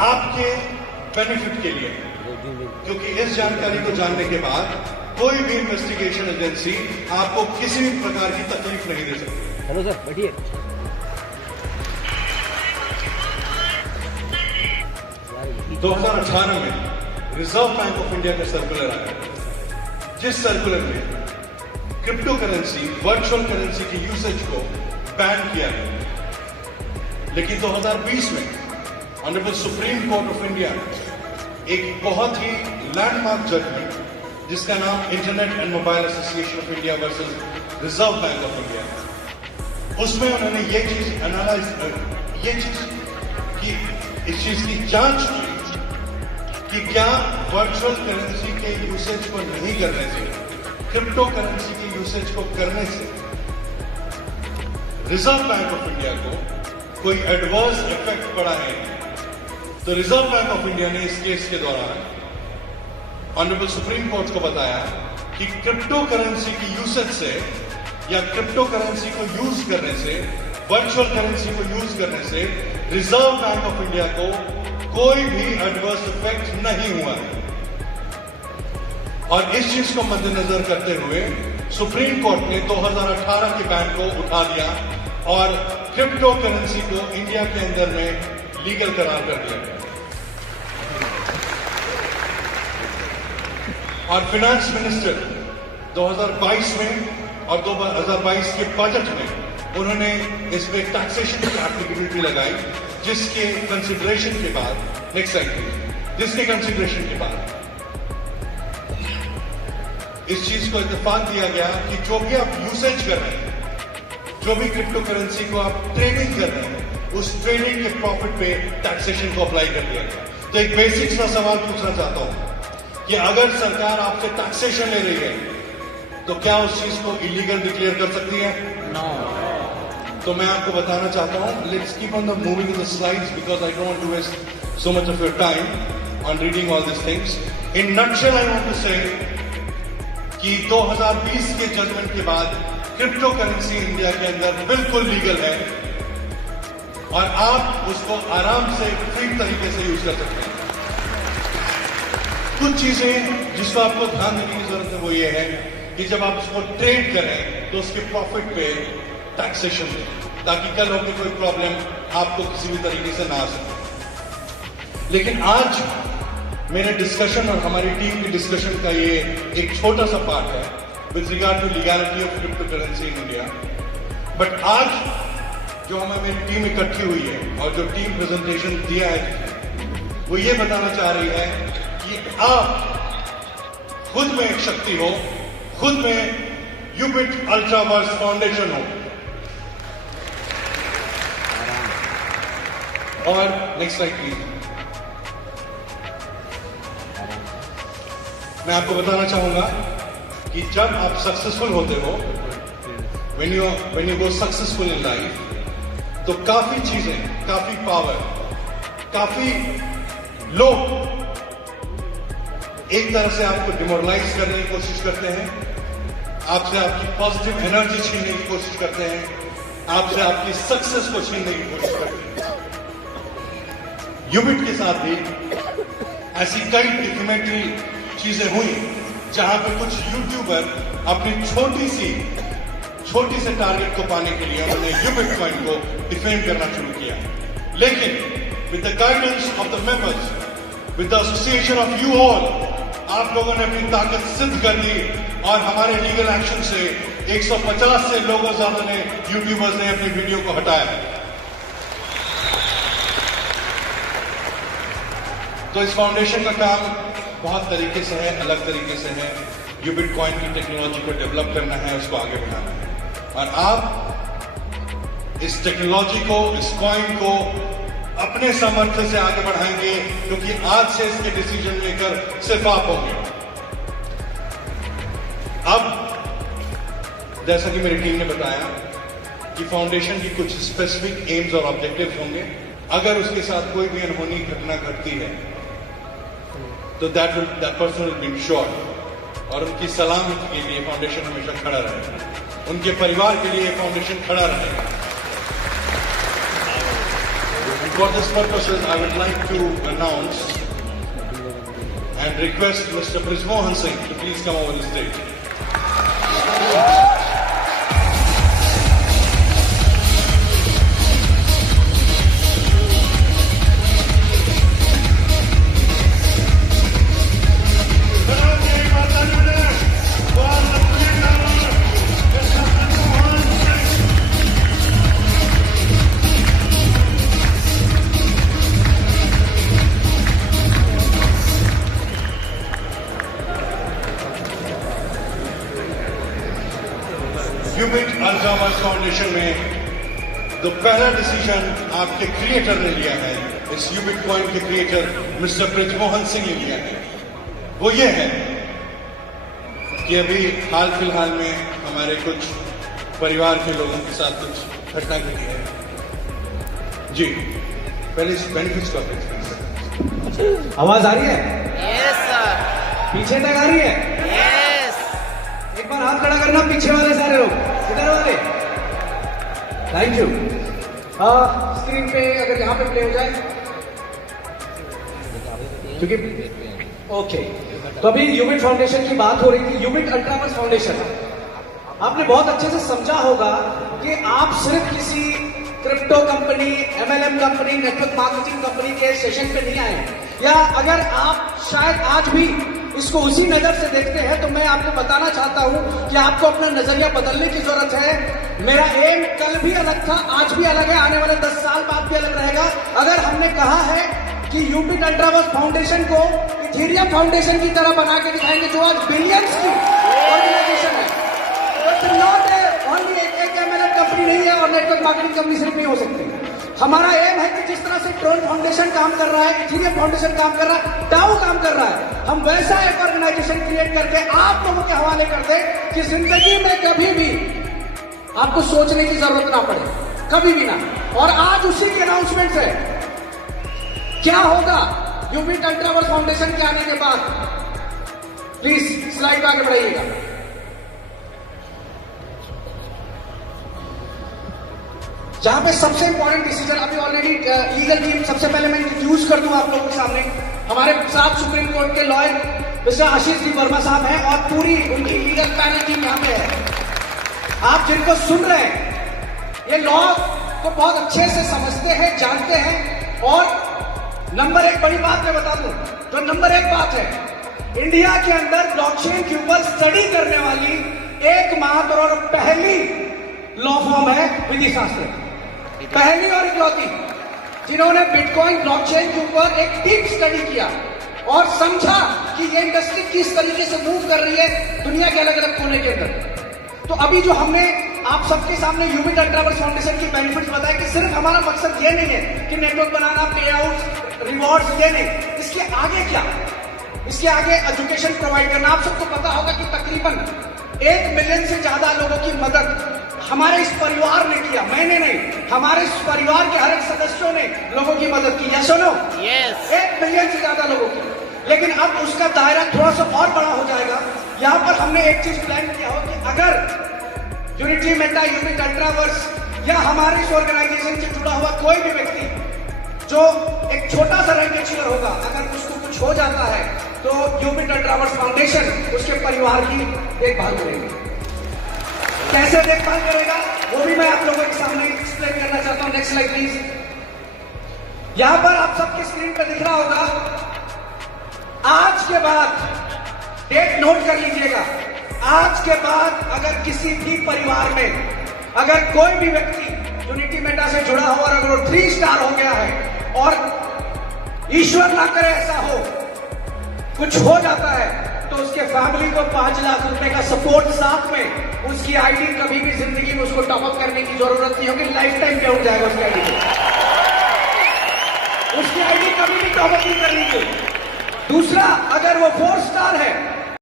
आपके बेनिफिट के लिए, क्योंकि इस जानकारी को जानने के बाद कोई भी इन्वेस्टिगेशन एजेंसी आपको किसी भी प्रकार की तकलीफ नहीं दे सकती। हेलो सर, बैठिए। 2018 में रिजर्व बैंक ऑफ इंडिया का सर्कुलर आया, जिस सर्कुलर में क्रिप्टो करेंसी, वर्चुअल करेंसी की यूसेज को बैन किया गया। लेकिन 2020 में honourable supreme court of India एक बहुत ही लैंडमार्क जजमेंट, जिसका नाम internet and mobile association of India versus reserve bank of India, उसमें उन्होंने ये चीज की इस चीज की जांच की कि क्या वर्चुअल करेंसी के यूसेज को नहीं करने से, क्रिप्टो करेंसी के यूसेज को करने से रिजर्व बैंक ऑफ इंडिया को कोई एडवर्स इफेक्ट पड़ा है। तो रिजर्व बैंक ऑफ इंडिया ने इस केस के दौरान ऑनरेबल सुप्रीम कोर्ट को बताया कि क्रिप्टो करेंसी की यूसेज से या क्रिप्टो करेंसी को यूज करने से, वर्चुअल करेंसी को यूज करने से रिजर्व बैंक ऑफ इंडिया को कोई भी एडवर्स इफेक्ट नहीं हुआ है। और इस चीज को मद्देनजर करते हुए सुप्रीम कोर्ट ने 2018 के बैन को उठा दिया और क्रिप्टो करेंसी को इंडिया के अंदर में लीगल करार कर दिया गया। और फाइनेंस मिनिस्टर 2022 में और 2022 के बजट में उन्होंने इसमें टैक्सेशन की एप्लीकेबिलिटी लगाई, जिसके कंसिडरेशन के बाद, नेक्स्ट स्लाइड प्लीज, जिसके कंसिडरेशन के बाद इस चीज को इत्तेफाक दिया गया कि जो भी आप यूसेज कर रहे हैं, जो भी क्रिप्टो करेंसी को आप ट्रेडिंग कर रहे हैं, उस ट्रेडिंग के प्रॉफिट पे टैक्सेशन को अप्लाई कर दिया गया। तो एक बेसिक सा सवाल पूछना चाहता हूं कि अगर सरकार आपसे टैक्सेशन ले रही है तो क्या उस चीज को इलीगल डिक्लेयर कर सकती है? नो। तो मैं आपको बताना चाहता हूं, let's keep on the moving the slides because I don't want to waste so much of your time on reading all this things. In nutshell I want to say कि 2020 के जजमेंट के बाद क्रिप्टो करेंसी इंडिया के अंदर बिल्कुल legal है और आप उसको आराम से फ्री तरीके से यूज कर सकते हैं। कुछ चीजें जिसको आपको ध्यान देने की जरूरत है वो ये है कि जब आप उसको ट्रेड करें तो उसके प्रॉफिट पे टैक्सेशन दें, ताकि कल होकर कोई प्रॉब्लम आपको किसी भी तरीके से ना आ सके। लेकिन आज मेरे डिस्कशन और हमारी टीम की डिस्कशन का ये एक छोटा सा पार्ट है with regard to legality of crypto currency in India. But आज जो हमारी टीम इकट्ठी हुई है और जो टीम प्रेजेंटेशन दिया है वो ये बताना चाह रही है कि आप खुद में एक शक्ति हो, खुद में यूबिट अल्ट्रावर्स फाउंडेशन हो। और नेक्स्ट स्लाइड प्लीज। मैं आपको बताना चाहूंगा कि जब आप सक्सेसफुल होते हो, when you go successful in life, तो काफी चीजें, काफी पावर, काफी लोग एक तरह से आपको डिमोरलाइज करने की कोशिश करते हैं, आपसे आपकी पॉजिटिव एनर्जी छीनने की कोशिश करते हैं, आपसे आपकी सक्सेस को छीनने की कोशिश करते हैं। यूबिट के साथ भी ऐसी कई डॉक्यूमेंट्री चीजें हुई जहां पे कुछ यूट्यूबर अपनी छोटी से टारगेट को पाने के लिए उन्होंने यूबिट कॉइन को डिफेंड करना शुरू किया। लेकिन with the guidance of the members, with the association of you all, आप लोगों ने अपनी ताकत सिद्ध कर दी और हमारे लीगल एक्शन से 150 से लोगों ज्यादा ने, यूट्यूबर्स ने अपनी वीडियो को हटाया। तो इस फाउंडेशन का काम बहुत तरीके से है, अलग तरीके से है। यूबिट कॉइन की टेक्नोलॉजी को डेवलप करना है, उसको आगे बढ़ाना है और आप इस टेक्नोलॉजी को, इस कॉइन को अपने सामर्थ्य से आगे बढ़ाएंगे, क्योंकि आज से इसके डिसीजन मेकर सिर्फ आप होंगे। अब जैसा कि मेरी टीम ने बताया कि फाउंडेशन की कुछ स्पेसिफिक एम्स और ऑब्जेक्टिव्स होंगे। अगर उसके साथ कोई भी अनहोनी घटना घटती है तो that person will be insured और उनकी सलामती के लिए फाउंडेशन हमेशा खड़ा रहेगा, उनके परिवार के लिए फाउंडेशन खड़ा रहेगा। For this purposes, I would like to announce and request Mr. Brijmohan Singh to please come over the stage. यूबिक अल्जामर्स फाउंडेशन में जो पहला डिसीजन आपके क्रिएटर ने लिया है, इस यूबिक कॉइन के क्रिएटर मिस्टर बृजमोहन सिंह ने लिया है, वो ये है कि अभी हाल फिलहाल में हमारे कुछ परिवार के लोगों के साथ कुछ घटना घटी है। जी, पहले इस बेनिफिट्स को आवाज आ रही है? Yes sir. पीछे तक आ रही है? यस। एक बार हाथ खड़ा करना, पीछे वाले सारे लोग, इधर वाले। Thank you. स्क्रीन पे अगर यहाँ पे प्ले हो जाए, क्योंकि ओके। तो अभी यूबिक फाउंडेशन की बात हो रही थी। यूबिक अल्ट्रावर्स फाउंडेशन, आपने बहुत अच्छे से समझा होगा कि आप सिर्फ किसी crypto company, MLM company, network marketing company के सेशन पे नहीं आए, या अगर आप शायद आज भी इसको उसी नजर से देखते हैं, तो मैं आपको बताना चाहता हूं कि आपको अपना नजरिया बदलने की जरूरत है। मेरा एम कल भी अलग था, आज भी अलग है, आने वाले 10 साल बाद भी अलग रहेगा। अगर हमने कहा है कि यूबिक अल्ट्रावर्स फाउंडेशन को इथेरियम फाउंडेशन की तरह बना के दिखाएंगे, जो आज बिलियंस की ऑर्गेनाइजेशन है, नॉट ओनली एक एमएलएम कंपनी नहीं है और नेटवर्क मार्केटिंग कंपनी सिर्फ नहीं हो सकती। हमारा एम है कि जिस तरह से ट्रोन फाउंडेशन काम कर रहा है, इथेरियम फाउंडेशन काम कर रहा है, डाउ काम कर रहा है, हम वैसा एक ऑर्गेनाइजेशन क्रिएट करके आप लोगों के हवाले कर दे कि जिंदगी में कभी भी आपको सोचने की जरूरत ना पड़े, कभी भी ना। और आज उसी के अनाउंसमेंट है क्या होगा यूबिक अल्ट्रावर्स फाउंडेशन के आने के बाद। प्लीज स्लाइड आगे बढ़ाइएगा। जहां पे सबसे इंपॉर्टेंट डिसीजन अभी ऑलरेडी लीगल टीम, सबसे पहले मैं इंट्रोड्यूस कर दूं आप लोगों के सामने। हमारे साथ सुप्रीम कोर्ट के लॉयर मिस्टर आशीष डी वर्मा साहब हैं और पूरी उनकी लीगल पैनल टीम यहाँ पे है। आप जिनको सुन रहे हैं, ये लॉ को बहुत अच्छे से समझते हैं, जानते हैं। और नंबर एक बड़ी बात मैं बता दूं, तो नंबर एक बात है, इंडिया के अंदर ब्लॉकचेन के ऊपर स्टडी करने वाली एकमात्र और पहली लॉ फॉर्म है विधि शास्त्र, पहली और इकलौती, जिन्होंने बिटकॉइन ब्लॉकचेन के ऊपर एक डीप स्टडी किया और समझा कि ये इंडस्ट्री किस तरीके से मूव कर रही है दुनिया के अलग अलग कोने के अंदर। तो अभी जो हमने आप सबके सामने यूबिक अल्ट्रावर्स फाउंडेशन की बेनिफिट्स बताया कि सिर्फ हमारा मकसद ये नहीं है कि नेटवर्क बनाना, पे आउट, रिवॉर्ड्स, ये नहीं, इसके आगे क्या, इसके आगे एजुकेशन प्रोवाइड करना। आप सबको पता होगा कि तकरीबन 1 मिलियन से ज्यादा लोगों की मदद हमारे इस परिवार ने किया, मैंने नहीं, हमारे इस परिवार के हर एक सदस्यों ने लोगों की मदद की। या सुनो, 1 मिलियन से ज्यादा लोगों की। लेकिन अब उसका दायरा थोड़ा सा और बड़ा हो जाएगा। यहां पर हमने एक चीज प्लान किया हो कि अगर यूनिटी मेटा, यूबिक अल्ट्रावर्स या हमारे इस ऑर्गेनाइजेशन से जुड़ा हुआ कोई भी व्यक्ति जो एक छोटा सा रैंक अचीवर होगा, अगर उसको कुछ हो जाता है तो यूबिक अल्ट्रावर्स फाउंडेशन उसके परिवार की देखभाल करेगी। कैसे देखभाल करेगा वो भी मैं आप लोगों के सामने एक्सप्लेन करना चाहता हूं। Next slide please. यहां पर आप सबकी स्क्रीन पर दिख रहा होगा, आज के बाद डेट नोट कर लीजिएगा, आज के बाद अगर किसी भी परिवार में अगर कोई भी व्यक्ति यूनिटी मेटा से जुड़ा हो और अगर वो 3 स्टार हो गया है और ईश्वर ना करे ऐसा हो, कुछ हो जाता है, तो उसके फैमिली को 5 लाख रुपए का सपोर्ट, साथ में उसकी आईडी कभी भी जिंदगी में उसको टॉप अप करने की जरूरत नहीं होगी, लाइफ टाइम पे उठ जाएगा उसकी आईडी, उसकी आईडी कभी भी टॉप अप नहीं करनी चाहिए। दूसरा, अगर वो 4 स्टार है